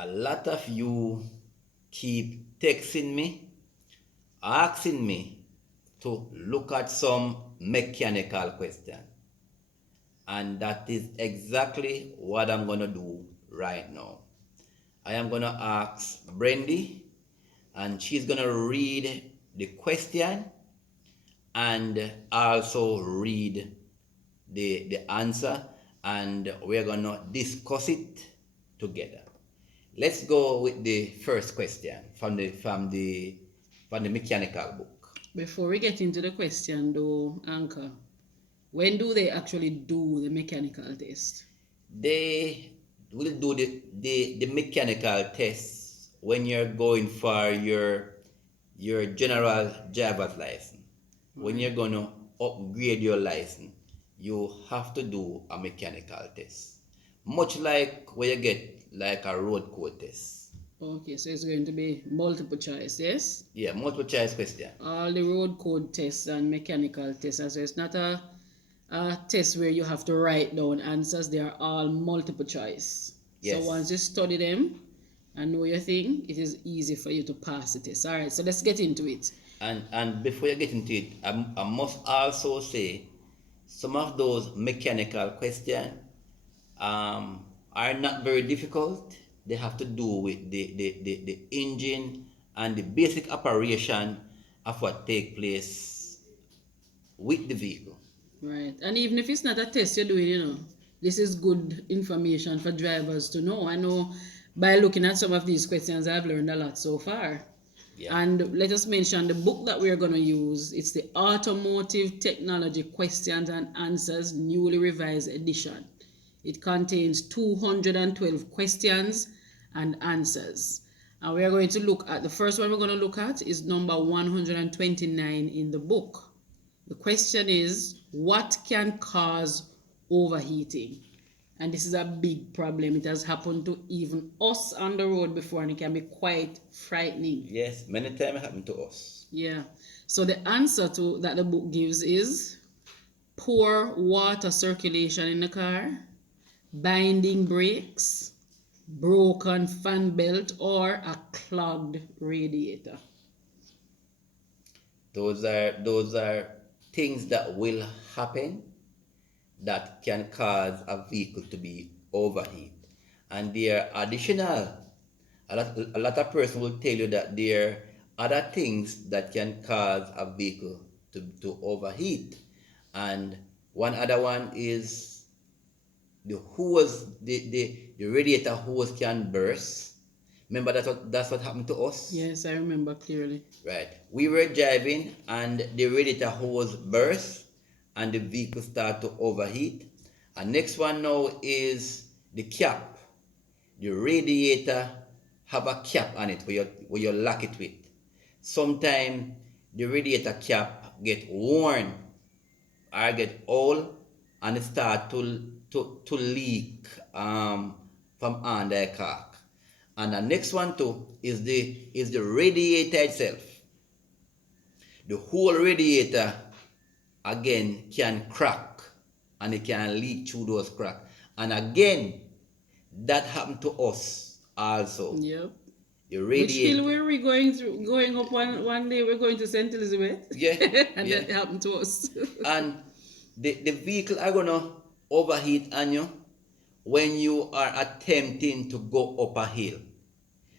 a lot of you keep texting me, asking me to look at some mechanical question. And that is exactly what I'm going to do right now. I am going to ask Brandy, and she's going to read the question and also read the answer, and we're going to discuss it together. Let's go with the first question from the mechanical book. Before we get into the question though, Anchor, when do they actually do the mechanical test? They will do the mechanical tests when you're going for your general driver's license. When you're going to upgrade your license, you have to do a mechanical test. Much like where you get like a road code test. Okay, so it's going to be multiple choice, yes? Yeah, multiple choice question. All the road code tests and mechanical tests, so it's not a test where you have to write down answers. They are all multiple choice. Yes. So once you study them and know your thing, it is easy for you to pass the test. All right, so let's get into it. And before you get into it, I must also say some of those mechanical questions are not very difficult. They have to do with the engine and the basic operation of what take place with the vehicle. Right. And even if it's not a test you're doing, this is good information for drivers to know. I know by looking at some of these questions, I've learned a lot so far. Yeah. And let us mention the book that we're going to use. It's the Automotive Technology Questions and Answers Newly Revised Edition. It contains 212 questions and answers. And we are going to look at the first one we're going to look at is number 129 in the book. The question is, what can cause overheating? And this is a big problem. It has happened to even us on the road before, and it can be quite frightening. Yes, many times it happened to us. Yeah. So the answer to that the book gives is poor water circulation in the car, binding brakes, broken fan belt, or a clogged radiator. Those are things that will happen that can cause a vehicle to be overheat. And there are additional, a lot of person will tell you that there are other things that can cause a vehicle to overheat. And one other one is the hose, the radiator hose can burst. Remember that's what happened to us? Yes, I remember clearly. Right. We were driving and the radiator hose burst and the vehicle started to overheat. And next one now is the cap. The radiator have a cap on it where you lock it with. Sometimes the radiator cap get worn or get old and it start to leak from under the car. And the next one too is the radiator itself. The whole radiator again can crack and it can leak through those cracks. And again, that happened to us also. Yep. The Which hill radiator. were we going up one day? We're going to St. Elizabeth. Yeah. And yeah. that happened to us. And the vehicle are gonna overheat on you when you are attempting to go up a hill.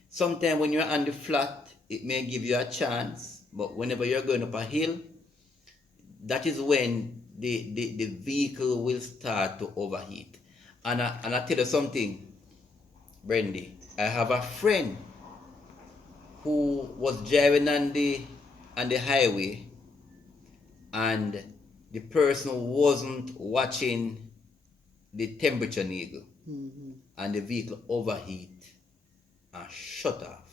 Sometimes when you're on the flat, it may give you a chance, but whenever you're going up a hill, that is when the vehicle will start to overheat. And I tell you something, Brandy, I have a friend who was driving on the highway and the person wasn't watching the temperature needle and the vehicle overheat and shut off,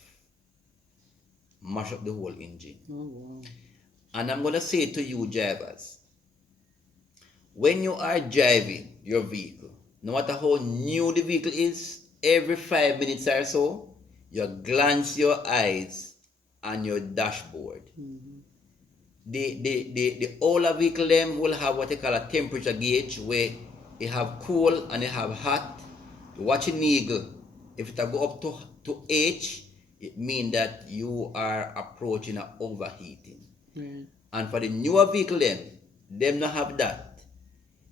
mash up the whole engine. Oh, wow. And I'm gonna say to you drivers, when you are driving your vehicle, no matter how new the vehicle is, every 5 minutes or so, you glance your eyes on your dashboard. The older vehicle them will have what they call a temperature gauge where they have cool and they have hot. You watch a needle If it go up to H, it means that you are approaching a overheating. Right. And for the newer vehicle, them not have that.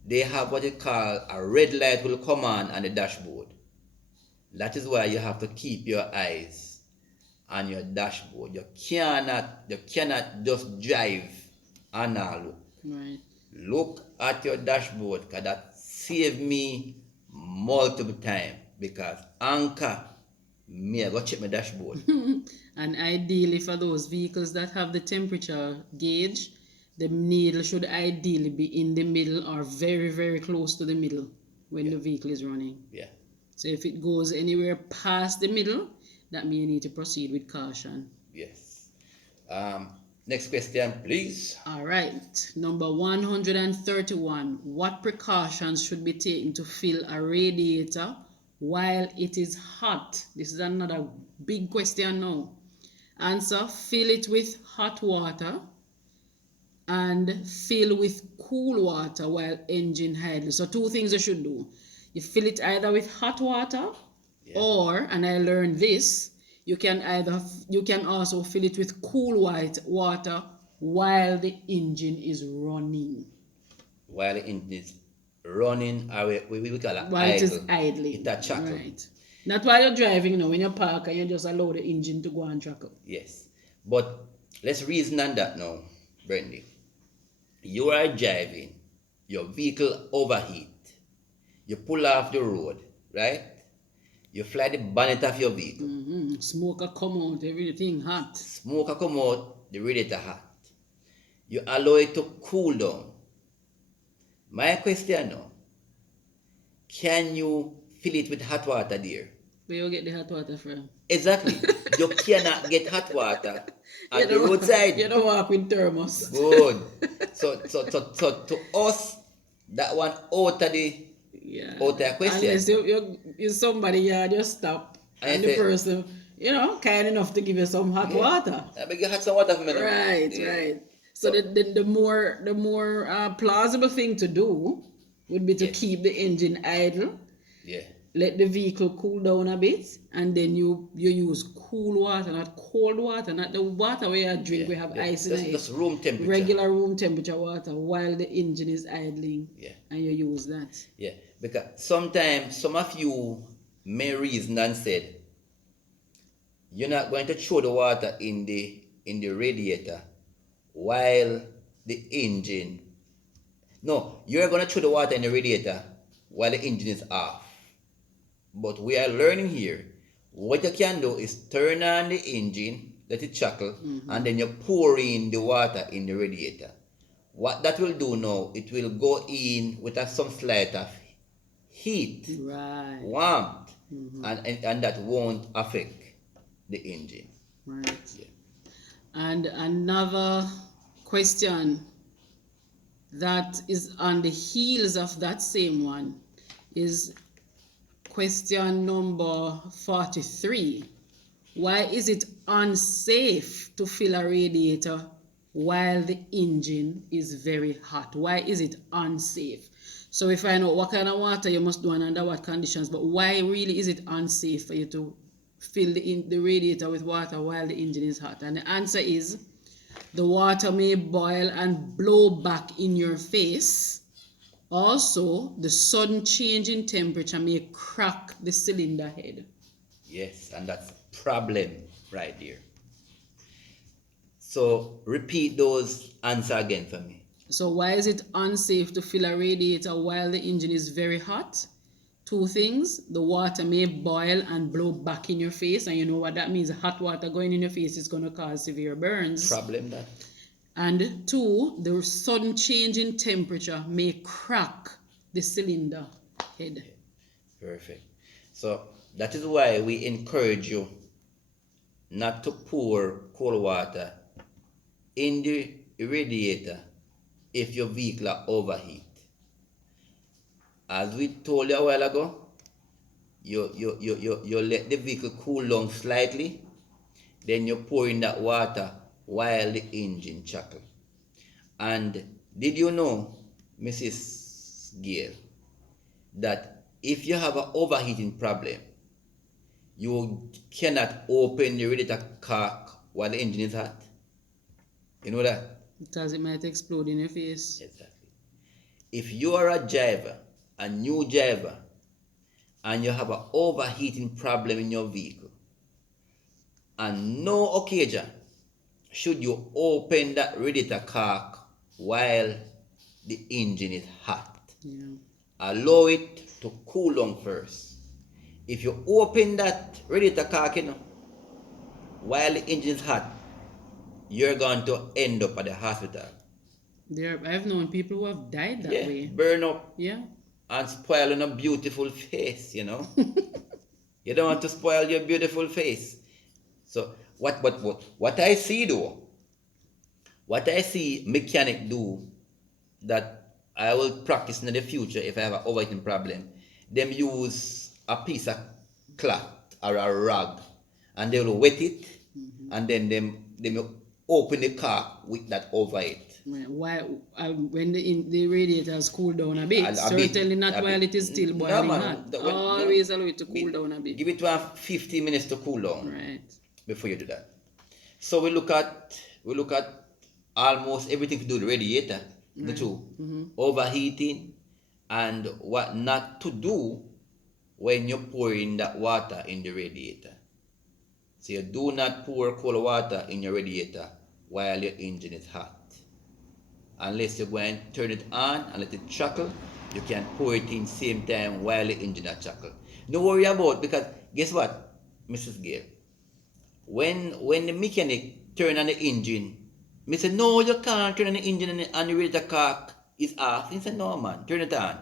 They have what they call a red light will come on the dashboard. That is why you have to keep your eyes on your dashboard. You cannot just drive and not look. Right. Look at your dashboard, because that saved me multiple times, because anchor me I go check my dashboard. And ideally, for those vehicles that have the temperature gauge, the needle should ideally be in the middle or very, very close to the middle when the vehicle is running. Yeah. So if it goes anywhere past the middle, that means you need to proceed with caution. Yes. Next question, please. All right, number 131. What precautions should be taken to fill a radiator while it is hot? This is another big question now. Answer: fill it with hot water and fill with cool water while engine idle. So two things you should do. You fill it either with hot water, Yeah. or, and I learned this, you can also fill it with cool white water while the engine is running. While the engine is running, or we call it While it is idle. idling. It's a chuckle. Right. Not while you're driving, when you park and you just allow the engine to go and chuckle. Yes. But let's reason on that now, Brandy. You are driving, your vehicle overheat. You pull off the road, right? You fly the bonnet of your vehicle. Smoke come out, everything hot. Smoke come out, the radiator hot. You allow it to cool down. My question now, can you fill it with hot water there? Where you get the hot water from? Exactly. You cannot get hot water at the roadside. You don't walk with thermos. Good. So to us, that one out of the question. Unless you're somebody, you just stop and the person, kind enough to give you some hot water. I beg you hot some water for me now. Right. So the more plausible thing to do would be to keep the engine idle. Yeah. Let the vehicle cool down a bit, and then you use cool water, not cold water, not the water where you drink. We have ice in it. Just room temperature. Regular room temperature water while the engine is idling. Yeah. And you use that. Yeah. Because sometimes some of you may reason and said, you're not going to throw the water in the radiator while the engine. No, you're going to throw the water in the radiator while the engine is off. But we are learning here, what you can do is turn on the engine, let it chuckle, and then you pour in the water in the radiator. What that will do now, it will go in with some slight of heat, Right. warmth, and that won't affect the engine. Right. Yeah. And another question that is on the heels of that same one is question number 43. Why is it unsafe to fill a radiator while the engine is very hot? Why is it unsafe? So we find out what kind of water you must do and under what conditions, but why really is it unsafe for you to fill the radiator with water while the engine is hot? And the answer is, the water may boil and blow back in your face. Also, the sudden change in temperature may crack the cylinder head. Yes, and that's a problem right there. So repeat those answers again for me. So why is it unsafe to fill a radiator while the engine is very hot? Two things: the water may boil and blow back in your face, and you know what that means. Hot water going in your face is going to cause severe burns. Problem that. And two, the sudden change in temperature may crack the cylinder head. Perfect. So that is why we encourage you not to pour cold water in the radiator if your vehicle are overheat. As we told you a while ago, you let the vehicle cool down slightly, then you pour in that water while the engine chuckle. And did you know, Mrs. Gale, that if you have an overheating problem, you cannot open the radiator cock while the engine is hot. You know that? Because it might explode in your face. Exactly. If you are a driver, a new driver, and you have an overheating problem in your vehicle, on no occasion should you open that radiator cock while the engine is hot. Yeah. Allow it to cool down first. If you open that radiator cock, while the engine is hot, you're going to end up at the hospital. I've known people who have died that Yeah, way. burn up Yeah. and spoil on a beautiful face, You don't want to spoil your beautiful face. So what I see though, what I see mechanic do that I will practice in the future if I have an overheating problem, them use a piece of cloth or a rag and they will wet it and then them will open the car with that over it. Why, when the radiators cool down a bit, certainly not while it is still boiling hot. Always allow it to cool down a bit. Give it 15 minutes to cool down. Right. Before you do that. So we look at almost everything to do with the radiator, the two, overheating, and what not to do when you're pouring that water in the radiator. So you do not pour cold water in your radiator while your engine is hot. Unless you go and turn it on and let it chuckle, you can pour it in same time while the engine is chuckle. Don't worry about, because guess what, Mrs. Gale? When the mechanic turn on the engine, me say, no, you can't turn on the engine and the radiator cock is off. He said, no man, turn it on.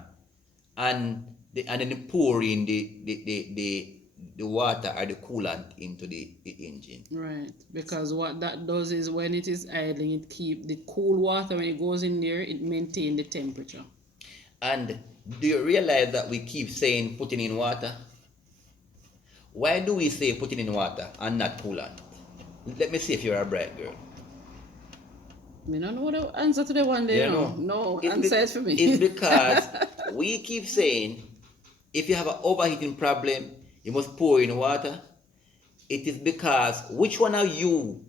And then they pour in the water or the coolant into the engine. Right. Because what that does is when it is idling, it keep the cool water, when it goes in there, it maintain the temperature. And do you realize that we keep saying putting in water? Why do we say putting in water and not coolant? Let me see if you're a bright girl. I don't know the answer to the one there. No, answer it for me. It's because we keep saying if you have an overheating problem, you must pour in water. It is because which one of you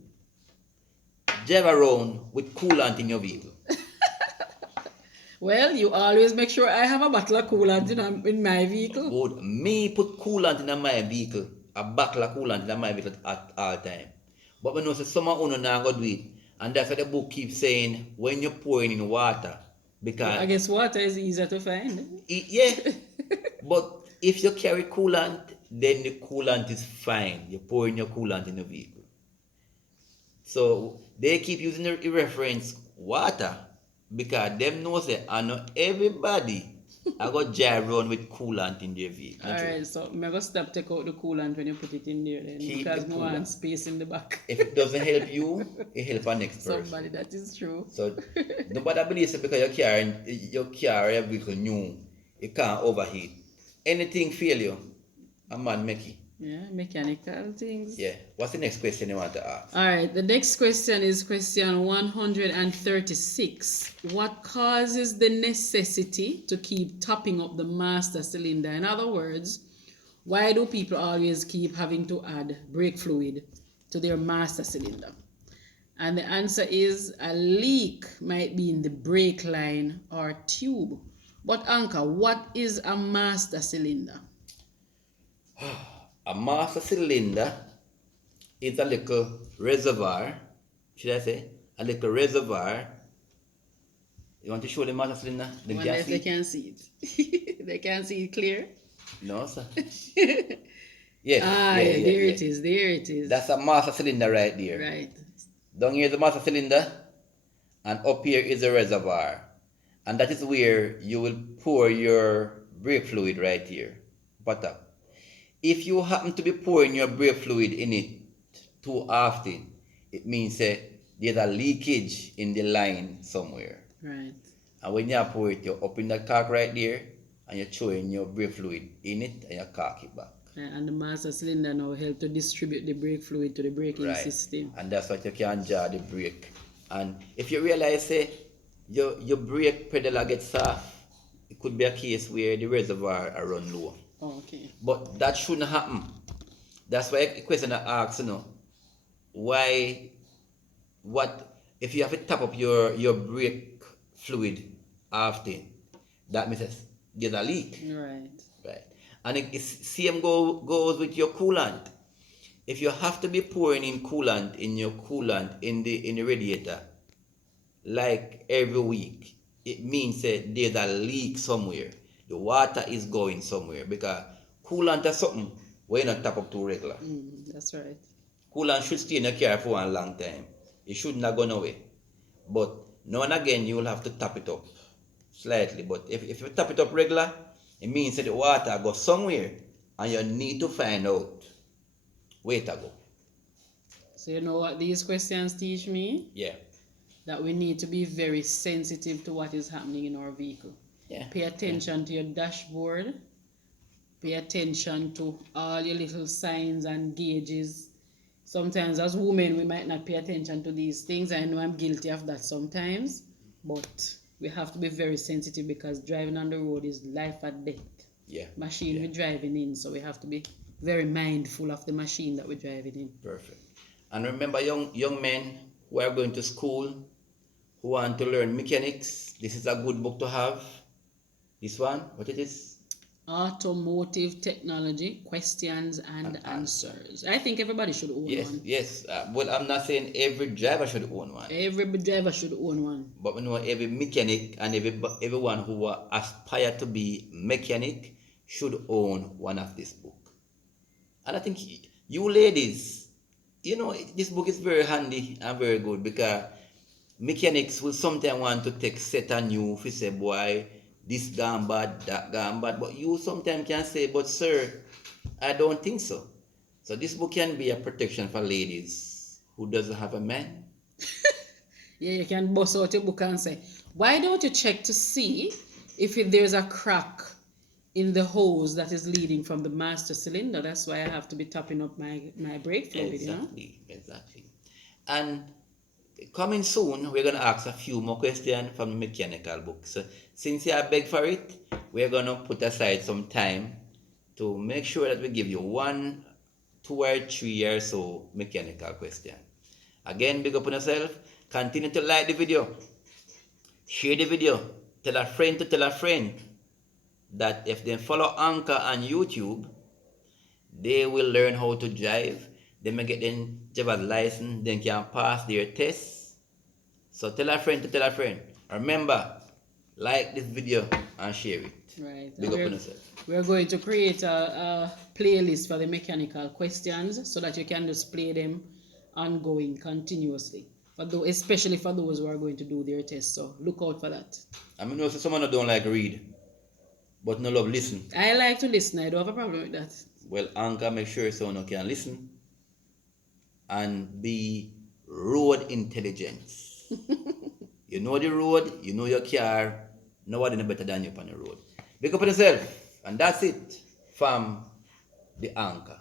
drive around with coolant in your vehicle? Well, you always make sure I have a bottle of coolant in my vehicle. Good. Me put coolant in my vehicle, a bottle of coolant in my vehicle at all time. But we know some of you now go do it. And that's what the book keeps saying, when you're pouring in water. Because I guess water is easier to find. Yeah. But if you carry coolant, then the coolant is fine. You pour in your coolant in the vehicle. So they keep using the reference water because them knows that I know everybody I got drive around with coolant in their vehicle. Alright, so I'm going to stop take out the coolant when you put it in there then. Keep because the I want space in the back. If it doesn't help you, it help our next person. Somebody, that is true. So nobody believes it because your car your vehicle new, it can't overheat. Anything fail you, a man make it. Yeah, mechanical things. Yeah. What's the next question you want to ask? Alright, the next question is question 136. What causes the necessity to keep topping up the master cylinder? In other words, why do people always keep having to add brake fluid to their master cylinder? And the answer is a leak might be in the brake line or tube. But Anka, what is a master cylinder? A master cylinder is a little reservoir, should I say? A little reservoir. You want to show the master cylinder? Unless they can see it. They can see it clear? No, sir. Yes. There it is. That's a master cylinder right there. Right. Down here is the master cylinder, and up here is a reservoir. And that is where you will pour your brake fluid right here. But if you happen to be pouring your brake fluid in it too often, it means that there's a leakage in the line somewhere. Right. And when you pour it, you open that cork right there, and you're throwing your brake fluid in it, and you cork it back. And the master cylinder now help to distribute the brake fluid to the braking system. And that's what you can jar the brake. And if you realize, say, your brake pedal gets soft, it could be a case where the reservoir are run low. Oh, okay. But that shouldn't happen. That's why a question I ask, why, what, if you have to top up your brake fluid often, that means there's a leak, Right. right? And same goes with your coolant. If you have to be pouring in coolant in your coolant in the radiator, like every week, it means that there's a leak somewhere. The water is going somewhere because coolant is something where you not tap up to regular. That's right. Coolant should stay in your car for a long time. It should not go away. But now and again, you will have to tap it up slightly. But if you tap it up regular, it means that the water goes somewhere and you need to find out where to go. So you know what these questions teach me? Yeah. That we need to be very sensitive to what is happening in our vehicle. Yeah. Pay attention to your dashboard. Pay attention to all your little signs and gauges. Sometimes as women we might not pay attention to these things. I know I'm guilty of that sometimes, but we have to be very sensitive because driving on the road is life or death. Yeah. Machine we're driving in, so we have to be very mindful of the machine that we're driving in. Perfect. And remember, young men who are going to school, who want to learn mechanics, this is a good book to have. This one, what it is? Automotive Technology Questions and Answers. I think everybody should own Yes, one. yes. Well, I'm not saying every driver should own one, Every driver should own one. but we know every mechanic and everyone who aspire to be mechanic should own one of this book. And I think you ladies, this book is very handy and very good because mechanics will sometimes want to take set on you if you say, boy, this gone bad, that gone bad. But you sometimes can say, but sir, I don't think so. So this book can be a protection for ladies who doesn't have a man. Yeah, you can bust out your book and say, why don't you check to see if there's a crack in the hose that is leading from the master cylinder? That's why I have to be topping up my brake fluid, Exactly. And coming soon, we're going to ask a few more questions from the mechanical book. So since you are beg for it, we're going to put aside some time to make sure that we give you 1, 2 or 3 or so mechanical question. Again, big up on yourself. Continue to like the video. Share the video. Tell a friend to tell a friend that if they follow Anchor on YouTube, they will learn how to drive. They may get their driver's license, then can pass their tests. So tell a friend to tell a friend. Remember, like this video and share it. Right. Big up on yourself. We're going to create a playlist for the mechanical questions so that you can just play them ongoing, continuously. Especially for those who are going to do their tests. So look out for that. I mean, also someone who don't like read, but no love listen. I like to listen. I don't have a problem with that. Well, Anchor, make sure someone can listen and be road intelligence. You know the road, you know your car, nobody knows better than you on the road. Big up on yourself, and that's it from the Anchor.